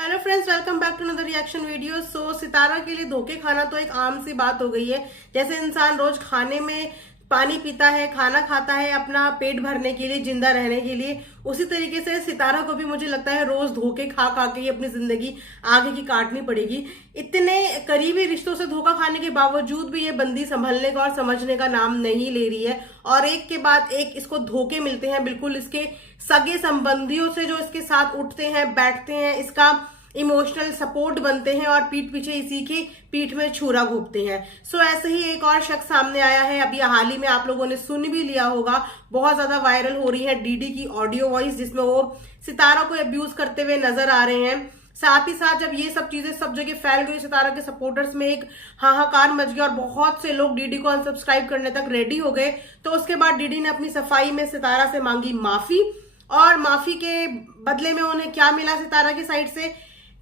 Hello friends, welcome back to another reaction video. Sitara के लिए धोखे खाना तो एक आम सी बात हो गई है। जैसे इंसान रोज खाने में पानी पीता है, खाना खाता है अपना पेट भरने के लिए, जिंदा रहने के लिए, उसी तरीके से सितारा को भी मुझे लगता है रोज धोखे खा खा के ही अपनी जिंदगी आगे की काटनी पड़ेगी। इतने करीबी रिश्तों से धोखा खाने के बावजूद भी ये बंदी संभलने का और समझने का नाम नहीं ले रही है, और एक के बाद एक इसको धोखे मिलते हैं। बिल्कुल इसके सगे संबंधियों से जो इसके साथ उठते हैं, बैठते हैं, इसका इमोशनल सपोर्ट बनते हैं और पीठ पीछे इसी की पीठ में छुरा घोंपते हैं। ऐसे ही एक और शख्स सामने आया है। अभी हाल ही में आप लोगों ने सुन भी लिया होगा, बहुत ज्यादा वायरल हो रही है डीडी की ऑडियो वॉइस, जिसमें वो सितारा को अब्यूज करते हुए नजर आ रहे हैं। साथ ही साथ जब ये सब चीजें सब जगह फैल गई, सितारा के सपोर्टर्स में एक हाहाकार मच गया और बहुत से लोग डीडी को अनसब्सक्राइब करने तक रेडी हो गए। तो उसके बाद डीडी ने अपनी सफाई में सितारा से मांगी माफी, और माफी के बदले में उन्हें क्या मिला सितारा की साइड से?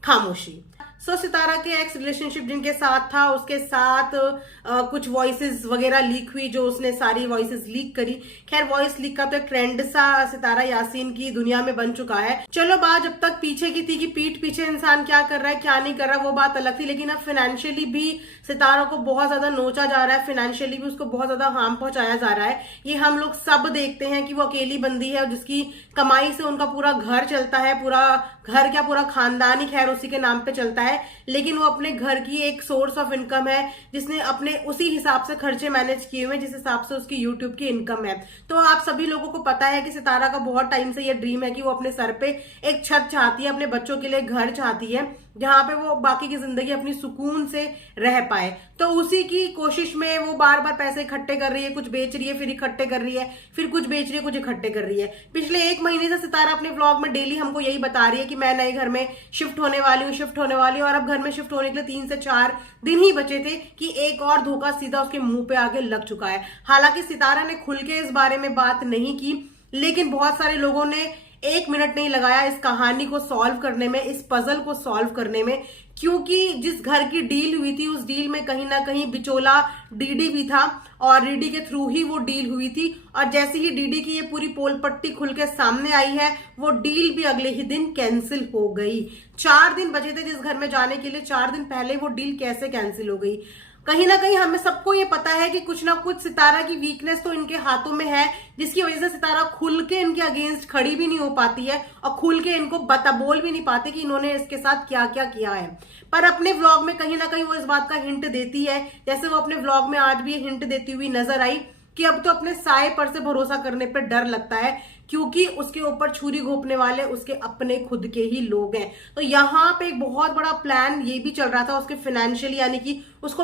खामोशी। सितारा के एक्स रिलेशनशिप जिनके साथ था, उसके साथ कुछ वॉइसेस वगैरह लीक हुई, जो उसने सारी वॉइसेस लीक करी। खैर, वॉइस लीक का तो एक ट्रेंड सा सितारा यासीन की दुनिया में बन चुका है। चलो, बात जब तक पीछे की थी कि पीठ पीछे इंसान क्या कर रहा है क्या नहीं कर रहा, वो बात अलग थी। लेकिन अब फाइनेंशियली भी सितारा को बहुत ज्यादा नोचा जा रहा है, फाइनेंशियली भी उसको बहुत ज्यादा हार्म पहुंचाया जा रहा है। ये हम लोग सब देखते हैं कि वो अकेली बंदी है, जिसकी कमाई से उनका पूरा घर चलता है, पूरा घर क्या पूरा खानदान ही खैर उसी के नाम पे चलता है। लेकिन वो अपने घर की एक सोर्स ऑफ इनकम है, जिसने अपने उसी हिसाब से खर्चे मैनेज किए हुए, जिस हिसाब से उसकी यूट्यूब की इनकम है। तो आप सभी लोगों को पता है कि सितारा का बहुत टाइम से ये ड्रीम है कि वो अपने सर पे एक छत चाहती है, अपने बच्चों के लिए घर चाहती है, जहां पे वो बाकी की जिंदगी अपनी सुकून से रह पाए। तो उसी की कोशिश में वो बार बार पैसे इकट्ठे कर रही है, कुछ बेच रही है, फिर इकट्ठे कर रही है, फिर कुछ बेच रही है, कुछ इकट्ठे कर रही है। पिछले 1 महीने से सितारा अपने व्लॉग में डेली हमको यही बता रही है कि मैं नए घर में शिफ्ट होने वाली हूँ, शिफ्ट होने वाली हूँ। और अब घर में शिफ्ट होने के लिए 3 से 4 दिन ही बचे थे कि एक और धोखा सीधा उसके मुंह पे आके लग चुका है। हालांकि सितारा ने खुल के इस बारे में बात नहीं की, लेकिन बहुत सारे लोगों ने 1 मिनट नहीं लगाया इस कहानी को सॉल्व करने में, इस पजल को सॉल्व करने में। क्योंकि जिस घर की डील हुई थी, उस डील में कहीं ना कहीं बिचौला डीडी भी था, और डीडी के थ्रू ही वो डील हुई थी। और जैसे ही डीडी की ये पूरी पोल पट्टी खुल के सामने आई है, वो डील भी अगले ही दिन कैंसिल हो गई। 4 दिन बचे थे जिस घर में जाने के लिए, 4 दिन पहले वो डील कैसे कैंसिल हो गई? कहीं ना कहीं हमें सबको ये पता है कि कुछ ना कुछ सितारा की वीकनेस तो इनके हाथों में है, जिसकी वजह से सितारा खुल के इनके अगेंस्ट खड़ी भी नहीं हो पाती है, और खुल के इनको बोल भी नहीं पाते कि इन्होंने इसके साथ क्या क्या किया है। पर अपने व्लॉग में कहीं ना कहीं वो इस बात का हिंट देती है, जैसे वो अपने व्लॉग में आज भी ये हिंट देती हुई नजर आई कि अब तो अपने साए पर से भरोसा करने पर डर लगता है, क्योंकि उसके ऊपर छुरी घोंपने वाले उसके अपने खुद के ही लोग हैं। तो यहाँ पे एक बहुत बड़ा प्लान ये भी चल रहा था उसके फाइनेंशियली, यानी कि उसको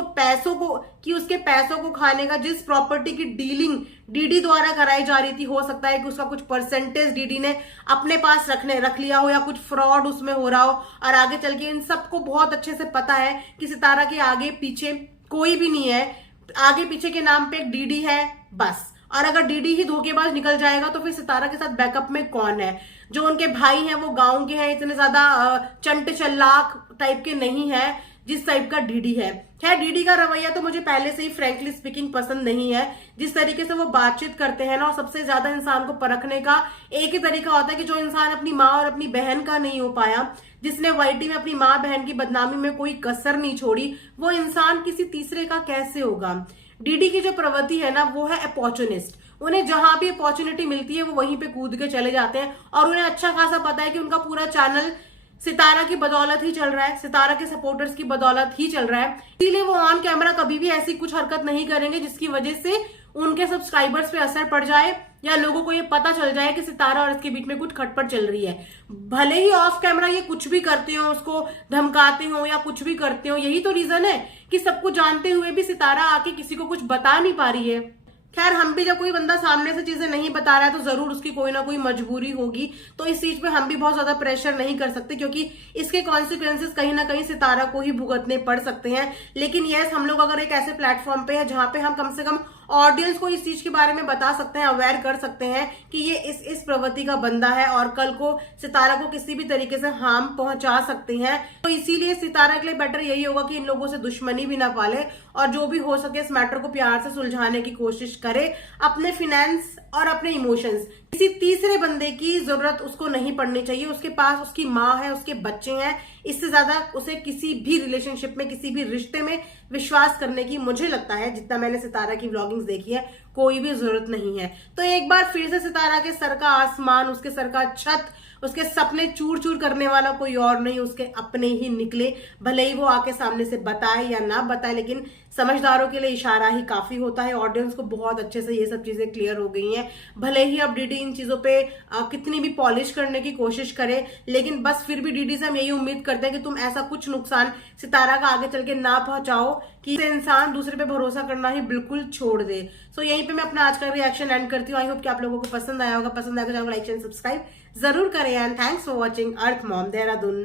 उसके पैसों को खाने का। जिस प्रॉपर्टी की डीलिंग डीडी द्वारा कराई जा रही थी, हो सकता है कि उसका कुछ परसेंटेज डीडी ने अपने पास रख लिया हो, या कुछ फ्रॉड उसमें हो रहा हो। और आगे चल के इन सबको बहुत अच्छे से पता है कि सितारा के आगे पीछे कोई भी नहीं है, आगे पीछे के नाम पे एक डीडी है बस। और अगर डीडी ही धोखेबाज निकल जाएगा तो फिर सितारा के साथ बैकअप में कौन है? जो उनके भाई हैं वो गांव के हैं, इतने ज्यादा चंट चल्लाक टाइप के नहीं है जिस टाइप का डीडी है। खैर, डीडी का रवैया तो मुझे पहले से ही फ्रैंकली स्पीकिंग पसंद नहीं है। जिस तरीके से वो बातचीत करते हैं ना, और सबसे ज्यादा इंसान को परखने का एक ही तरीका होता है कि जो इंसान अपनी माँ और अपनी बहन का नहीं हो पाया, जिसने वाईटी में अपनी माँ बहन की बदनामी में कोई कसर नहीं छोड़ी, वो इंसान किसी तीसरे का कैसे होगा? डीडी की जो प्रवृत्ति है ना, वो है अपॉर्चुनिस्ट। उन्हें जहां भी अपॉर्चुनिटी मिलती है वो वहीं पे कूद के चले जाते हैं, और उन्हें अच्छा खासा पता है कि उनका पूरा चैनल सितारा की बदौलत ही चल रहा है, सितारा के सपोर्टर्स की बदौलत ही चल रहा है। इसीलिए वो ऑन कैमरा कभी भी ऐसी कुछ हरकत नहीं करेंगे जिसकी वजह से उनके सब्सक्राइबर्स पे असर पड़ जाए, या लोगों को ये पता चल जाए कि सितारा और इसके बीच में कुछ खटपट चल रही है। भले ही ऑफ कैमरा ये कुछ भी करते हो, उसको धमकाते हो या कुछ भी करते हो, यही तो रीजन है कि सब कुछ जानते हुए भी सितारा आके किसी को कुछ बता नहीं पा रही है। खैर, हम भी जब कोई बंदा सामने से चीजें नहीं बता रहा है तो जरूर उसकी कोई ना कोई मजबूरी होगी। तो इस चीज पे हम भी बहुत ज्यादा प्रेशर नहीं कर सकते, क्योंकि इसके कॉन्सिक्वेंसेस कहीं ना कहीं सितारा को ही भुगतने पड़ सकते हैं। लेकिन यस, हम लोग अगर एक ऐसे प्लेटफॉर्म पे है जहां पे हम कम से कम ऑडियंस को इस चीज के बारे में बता सकते हैं, अवेयर कर सकते हैं कि ये इस प्रवृत्ति का बंदा है, और कल को सितारा को किसी भी तरीके से हार्म पहुंचा सकते हैं। तो इसीलिए सितारा के लिए बेटर यही होगा कि इन लोगों से दुश्मनी भी ना पाले, और जो भी हो सके इस मैटर को प्यार से सुलझाने की कोशिश करे। अपने फिनेंस और अपने इमोशंस, किसी तीसरे बंदे की जरूरत उसको नहीं पड़नी चाहिए। उसके पास उसकी माँ है, उसके बच्चे हैं, इससे ज्यादा उसे किसी भी रिलेशनशिप में, किसी भी रिश्ते में विश्वास करने की मुझे लगता है, जितना मैंने सितारा की व्लॉगिंग्स देखी है, कोई भी जरूरत नहीं है। तो एक बार फिर से सितारा के सर का आसमान, उसके सर का छत, उसके सपने चूर चूर करने वाला कोई और नहीं, उसके अपने ही निकले। भले ही वो आके सामने से बताए या ना बताए, लेकिन समझदारों के लिए इशारा ही काफी होता है। ऑडियंस को बहुत अच्छे से ये सब चीजें क्लियर हो गई हैं। भले ही अब डीडी इन चीजों पे कितनी भी पॉलिश करने की कोशिश करे, लेकिन बस फिर भी डीडी से हम यही उम्मीद करते हैं कि तुम ऐसा कुछ नुकसान सितारा का आगे चल के ना पहुंचाओ कि इंसान दूसरे पे भरोसा करना ही बिल्कुल छोड़ दे। सो यहीं पे मैं अपना आज का रिएक्शन एंड करती हूँ। आई होप कि आप लोगों को पसंद आया होगा। पसंद आएगा तो लाइक एंड सब्सक्राइब जरूर करें। And thanks for watching earth mom Dehradun.